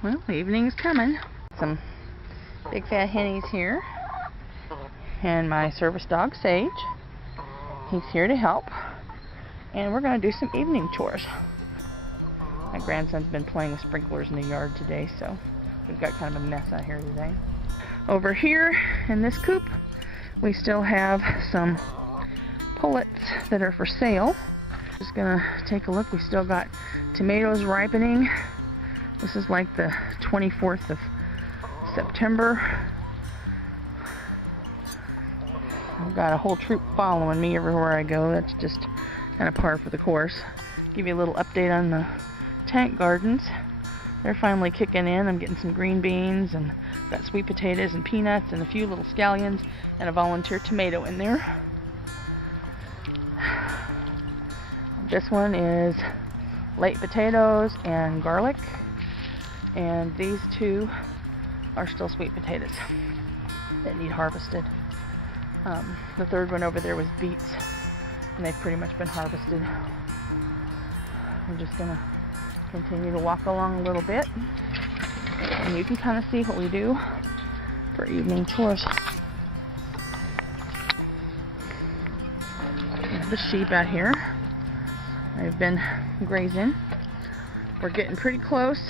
Well, evening's coming. Some big fat hennies here. And my service dog, Sage. He's here to help. And we're going to do some evening chores. My grandson's been playing with sprinklers in the yard today, so we've got kind of a mess out here today. Over here in this coop, we still have some pullets that are for sale. Just gonna take a look. We still got tomatoes ripening. This is like the 24th of September. I've got a whole troop following me everywhere I go. That's just kind of par for the course. Give you a little update on the tank gardens. They're finally kicking in. I'm getting some green beans and got sweet potatoes and peanuts and a few little scallions and a volunteer tomato in there. This one is late potatoes and garlic, and these two are still sweet potatoes that need harvested. The third one over there was beets, and they've pretty much been harvested. I'm just gonna continue to walk along a little bit, and you can kind of see what we do for evening chores. There's the sheep out here. I've been grazing. We're getting pretty close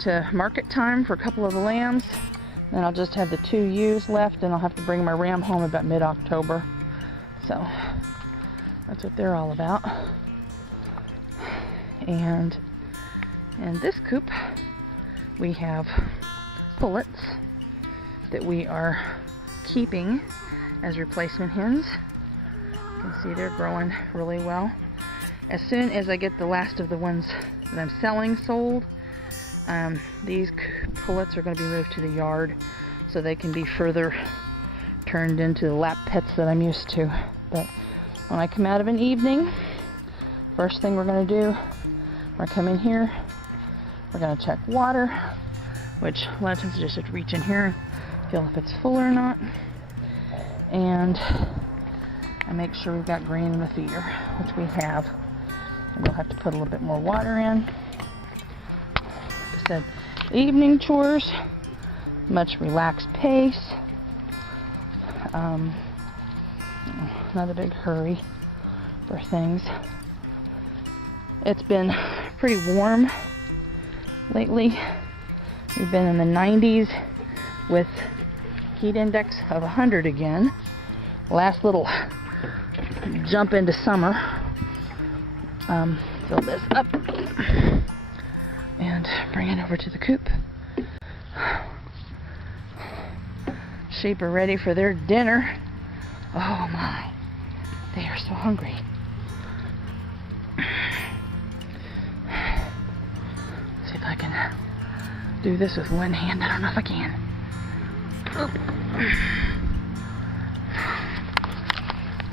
to market time for a couple of the lambs. Then I'll just have the 2 ewes left, and I'll have to bring my ram home about mid-October. So that's what they're all about. And in this coop, we have pullets that we are keeping as replacement hens. You can see they're growing really well. As soon as I get the last of the ones that I'm selling sold, these pullets are going to be moved to the yard so they can be further turned into the lap pets that I'm used to. But when I come out of an evening, first thing we're going to do, we're going to come in here, we're going to check water, which a lot of times I just have to reach in here and feel if it's full or not. And I make sure we've got grain in the feeder, which we have. And we'll have to put a little bit more water in. Like I said, evening chores, much relaxed pace. Not a big hurry for things. It's been pretty warm lately. We've been in the 90s with heat index of 100 again. Last little jump into summer. Fill this up and bring it over to the coop. Sheep are ready for their dinner. Oh my, they are so hungry. Let's see if I can do this with one hand. I don't know if I can.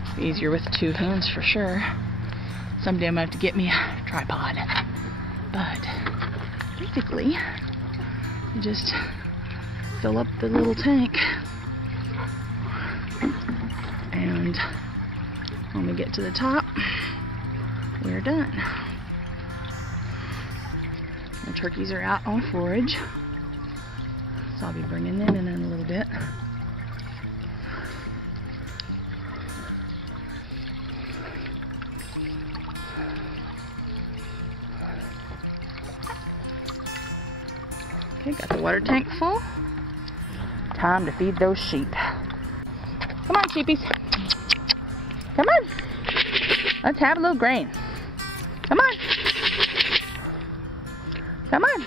It's easier with 2 hands for sure. Someday I'm going to have to get me a tripod. But basically, you just fill up the little tank. And when we get to the top, we're done. The turkeys are out on forage, so I'll be bringing them in a little bit. Okay, got the water tank full. Time to feed those sheep. Come on, sheepies. Come on. Let's have a little grain. Come on. Come on.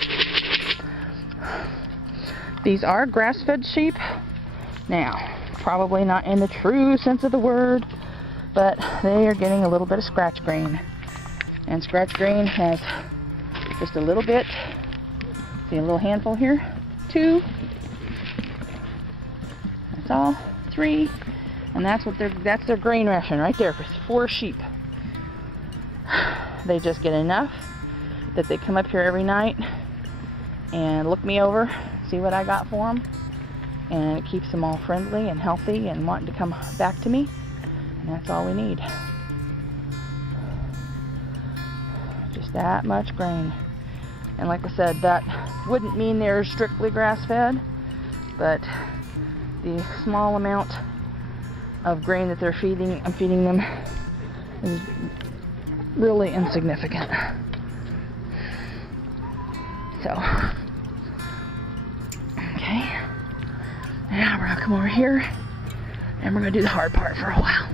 These are grass-fed sheep. Now, probably not in the true sense of the word, but they are getting a little bit of scratch grain. And scratch grain has just a little bit. See a little handful here? 2. That's all. 3. And that's their grain ration right there for 4 sheep. They just get enough that they come up here every night and look me over, see what I got for them, and it keeps them all friendly and healthy and wanting to come back to me. And that's all we need. Just that much grain. And like I said, that wouldn't mean they're strictly grass-fed, but the small amount of grain that I'm feeding them is really insignificant. So, okay. Now we're gonna come over here and we're gonna do the hard part for a while.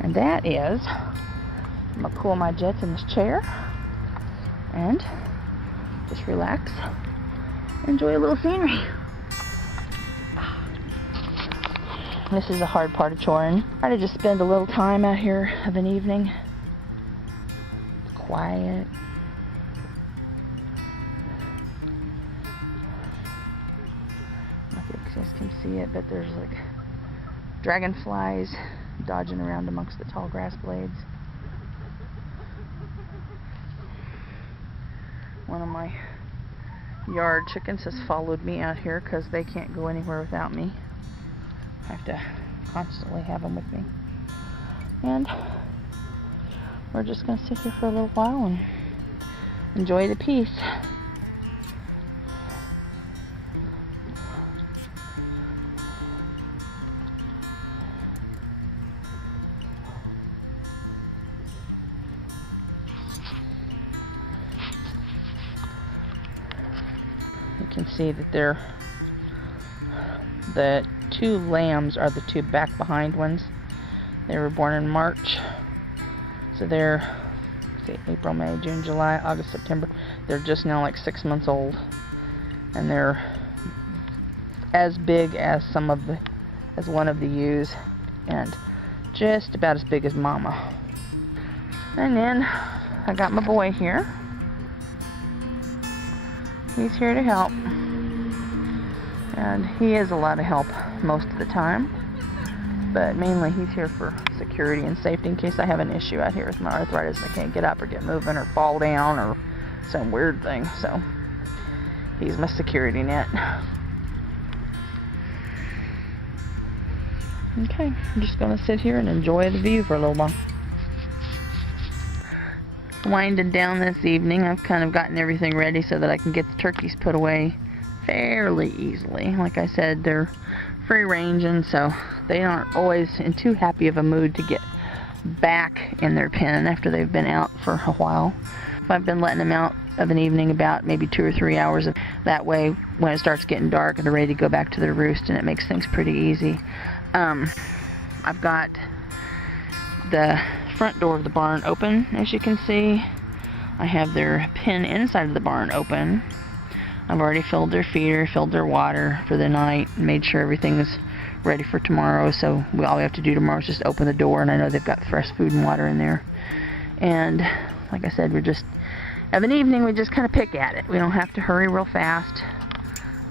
And that is, I'm gonna cool my jets in this chair and just relax, enjoy a little scenery. This is the hard part of choring. Try to just spend a little time out here of an evening. It's quiet. I don't know if you guys can see it, but there's like dragonflies dodging around amongst the tall grass blades. One of my yard chickens has followed me out here because they can't go anywhere without me. I have to constantly have them with me. And we're just going to sit here for a little while and enjoy the peace. You can see that the two lambs are the two back behind ones. They were born in March, so they're, let's see, April, May, June, July, August, September. They're just now like 6 months old, and they're as big as one of the ewes, and just about as big as Mama. And then I got my boy here. He's here to help. And he is a lot of help most of the time, but mainly he's here for security and safety in case I have an issue out here with my arthritis and I can't get up or get moving or fall down or some weird thing. So he's my security net. Okay, I'm just gonna sit here and enjoy the view for a little while. Winding down this evening, I've kind of gotten everything ready so that I can get the turkeys put away fairly easily. Like I said, they're free ranging, so they aren't always in too happy of a mood to get back in their pen after they've been out for a while. If I've been letting them out of an evening about maybe 2 or 3 hours, that way when it starts getting dark they're ready to go back to their roost, and it makes things pretty easy. I've got the front door of the barn open, as you can see. I have their pen inside of the barn open. I've already filled their feeder, filled their water for the night, made sure everything's ready for tomorrow. So all we have to do tomorrow is just open the door, and I know they've got fresh food and water in there. And like I said, of an evening, we just kind of pick at it. We don't have to hurry real fast.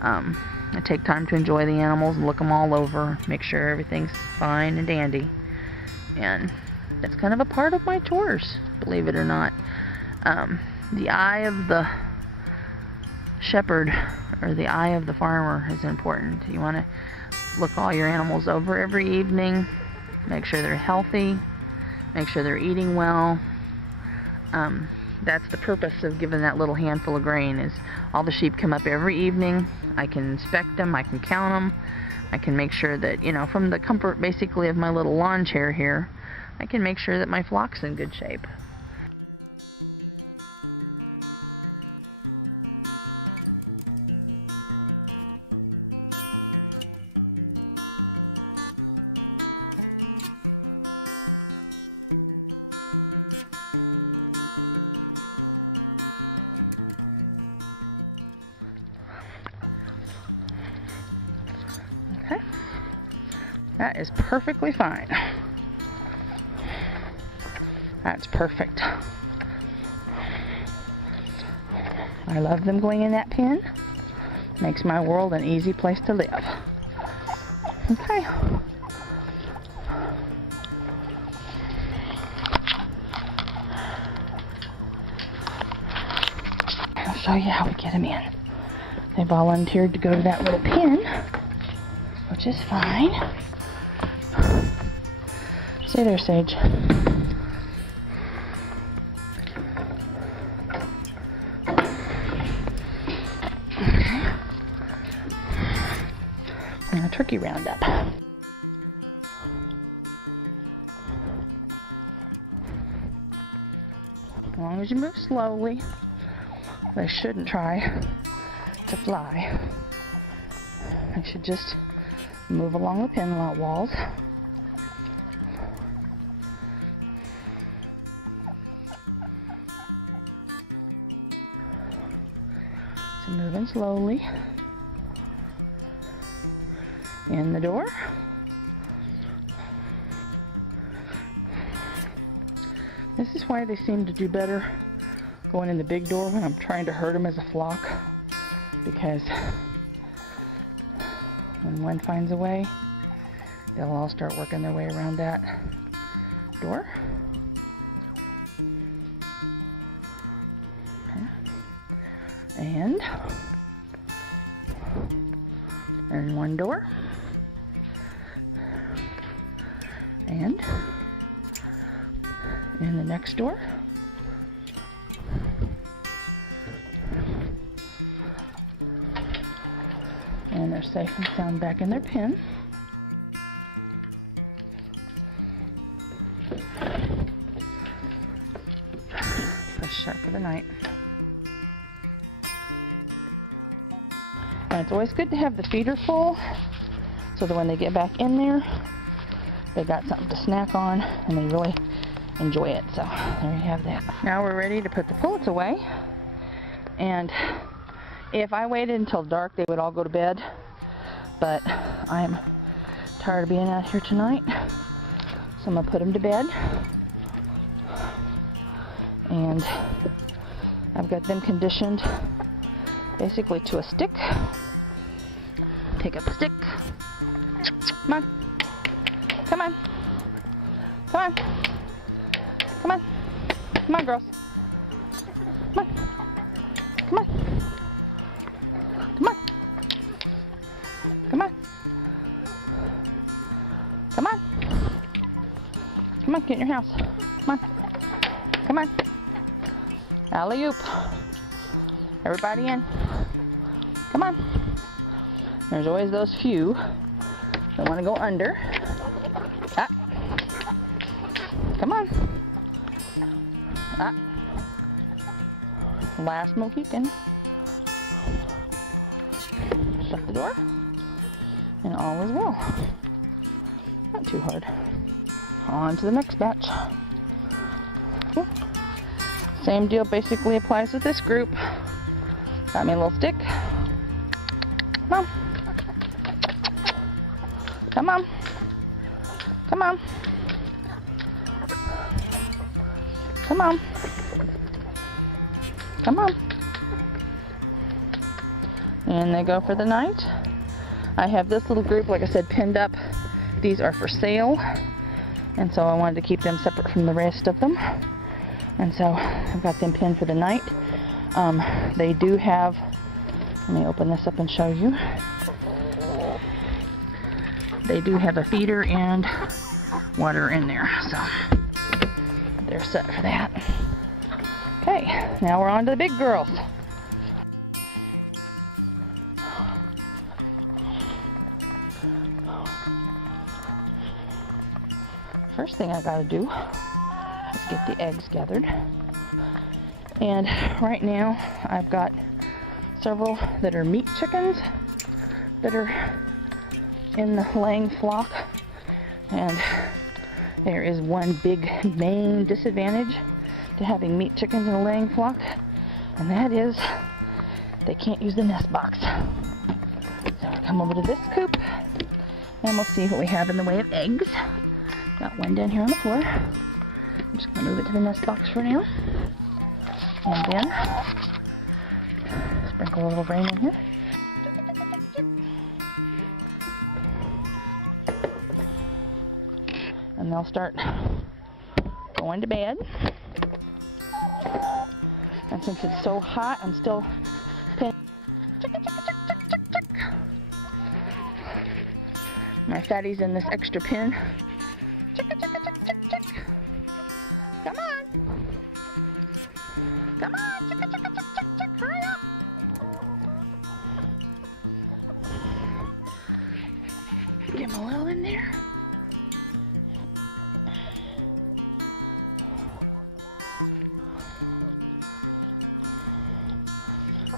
I take time to enjoy the animals and look them all over, make sure everything's fine and dandy. And that's kind of a part of my chores, believe it or not. The eye of the shepherd, or the eye of the farmer, is important. You want to look all your animals over every evening, make sure they're healthy, make sure they're eating well. That's the purpose of giving that little handful of grain, is all the sheep come up every evening. I can inspect them, I can count them, I can make sure that, from the comfort basically of my little lawn chair here, I can make sure that my flock's in good shape. Okay, that is perfectly fine. That's perfect. I love them going in that pen. Makes my world an easy place to live. Okay. I'll show you how we get them in. They volunteered to go to that little pen, which is fine. Stay there, Sage. a turkey roundup. As long as you move slowly, they shouldn't try to fly. They should just move along the pin walls. So moving slowly. In the door. This is why they seem to do better going in the big door when I'm trying to herd them as a flock, because when one finds a way, they'll all start working their way around that door. Okay. And one door. And in the next door. And they're safe and sound back in their pen. Push shut for the night. And it's always good to have the feeder full so that when they get back in there, they got something to snack on and they really enjoy it. So there you have that. Now we're ready to put the pullets away. And if I waited until dark, they would all go to bed. But I'm tired of being out here tonight, so I'm gonna put them to bed. And I've got them conditioned basically to a stick. Take up a stick. Come on. Come on. Come on. Come on. Come on, girls. Come on. Come on. Come on. Come on. Come on. Come on, get in your house. Come on. Come on. Alley-oop. Everybody in. Come on. There's always those few that want to go under. Ah. Come on. Ah. Last Mohican. Shut the door. And all is well. Not too hard. On to the next batch. Same deal basically applies with this group. Got me a little stick. Come on. Come on. Come on. Come on. Come on. And they go for the night. I have this little group, like I said, pinned up. These are for sale. And so I wanted to keep them separate from the rest of them. And so I've got them pinned for the night. They do have, let me open this up and show you. They do have a feeder and water in there, so they're set for that. Okay, now we're on to the big girls. First thing I gotta do is get the eggs gathered. And right now I've got several that are meat chickens that are in the laying flock, and there is one big main disadvantage to having meat chickens in a laying flock, and that is they can't use the nest box. So I'll come over to this coop and we'll see what we have in the way of eggs. Got one down here on the floor. I'm just going to move it to the nest box for now. And then sprinkle a little rain in here. And they'll start going to bed. And since it's so hot, I'm still pinning my fatties in this extra pin. Come on. Come on. Hurry up.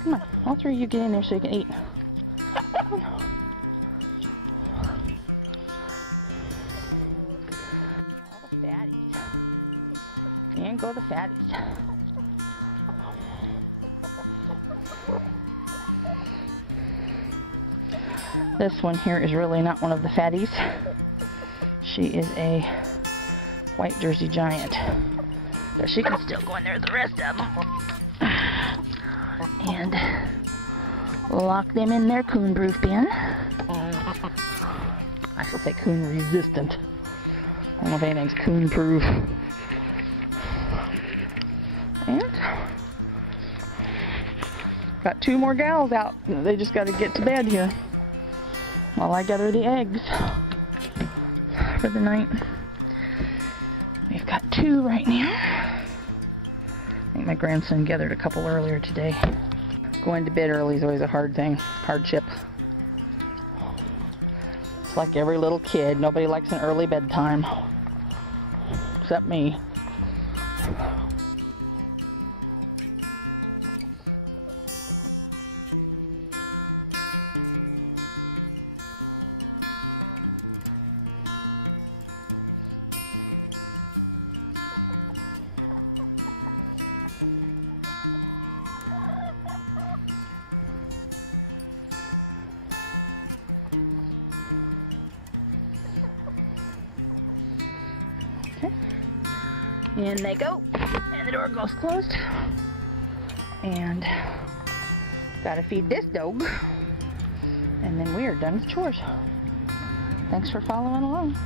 Come on, all three of you get in there so you can eat. Come on. All the fatties. In go the fatties. This one here is really not one of the fatties. She is a white Jersey giant. But she can still go in there with the rest of them. And lock them in their coon-proof bin. I should say coon-resistant. I don't know if anything's coon-proof. And got two more gals out. They just got to get to bed here while I gather the eggs for the night. We've got two right now. I think my grandson gathered a couple earlier today. Going to bed early is always a hard thing, hardship. It's like every little kid. Nobody likes an early bedtime, except me. Okay. In they go. And the door goes closed. And gotta feed this dog. And then we are done with chores. Thanks for following along.